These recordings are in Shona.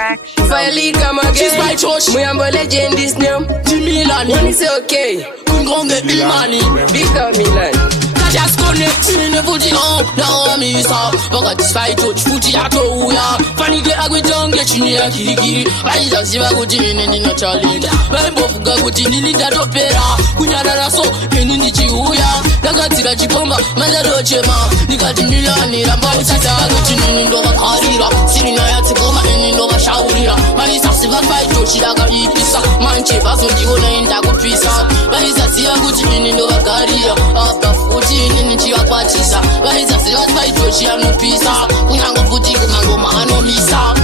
Fire lead come again. She's my church. Muyambo legend this name. Milan. When it's okay. Kungonge Milani. Big up Milan. Just connect me ne fuji on. Now me sa. Wakati spy touch fuji yato uya. Funny get agwe jonge chini ya kirikiri. Aisha siva kuti nini no challenge. Bembo fuga kuti nilita topera. Kunyadara so kenini chiuya. Nakatira chipomba mazado chema. Nikati Milani ramba usita kuti nini ndo makarira. Sirina ya tikoma nini ndo mashaurira. Aisha siva spy touch daga ipisa. Manche baso ndiona inda kupisa. Aisha siva kuti nini ndo makarira. Apa fuji nini chiwakwatisa. Aisha siva spy touch anopisa. Kunyango fuji kumangoma anomisa.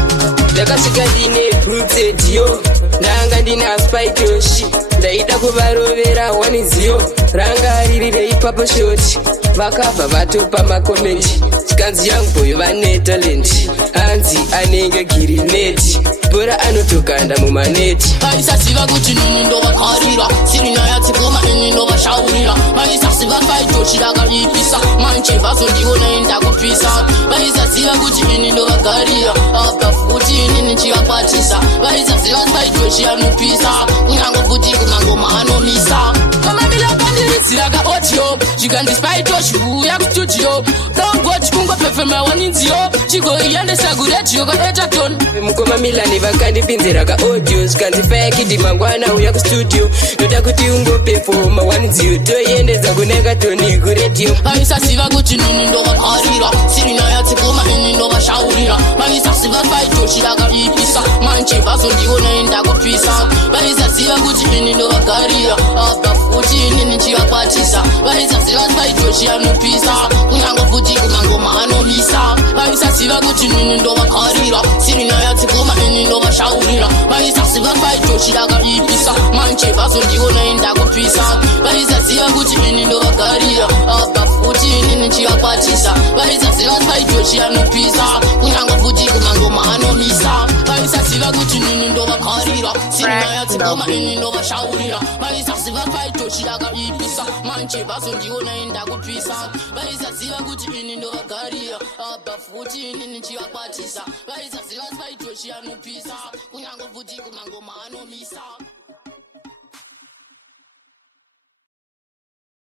Ndakasvika ndine brutsetio ndanga ndine aspitoshi ndaida kuvarovera waniziyo ranga riri reipapo shoti vakabva vatopa makomenti chikanzi young boy vane talenti hanzi anenge girineti bora anotoganda mumaneti vaisasiva kuti nini ndo vakarira sirina yatsikoma ini ndo vashaurira vaisasiva faitoshi rakaipisa manche vazondiona indakupisa vaisasiva kuti ini ndo vagarira apa futi nini chivakwatisa vaisasiva faitoshi anopisa kunyango futi kumangoma anomisa kamamilakandiridziraka audio chikandispitoshi uya kustudio dongoti kungopefema waninziyo chigoiendesa kuredio kaetaton mukoma Milani vakandipinzira kaaudio zvikanzifaya kidi mangwana uya kustudio ndoda kuti ungopefoma waninziyo toiendesa kunekatoni kuredio vaisasiva kuti nini ndo vakarira sirina yatsikoma ini ndo vashaurira vaisasiva faitoshi rakaipisa manche vazondiona indakupisa vaisasiva kuti ini ndo vagarira apa futi nini chivakwatisa vaisasiva faitoshi anopisa kunyango futi kumangoma anomisa vaisasiva kuti nini ndo vakarira sirina yatsikoma ini ndo vashaurira vaisasiva faitoshi rakaipisa manche vazondiona indakupisa vaisasiva kuti ini ndo vagarira apa futi nini chivakwatisa vaisasiva faitoshi anopisa kunyango futi kumangoma anomisa vaisasiva kuti nini ndo vakarira sirina yatsikoma ini ndo vashaurira vaisasiva faitoshi rakaipisa manche vazondiona indakupisa vaisasiva kuti ini ndo vagarira apa futi nini chivakwatisa vaisasiva faitoshi anopisa kunyango futi kumangoma anomisa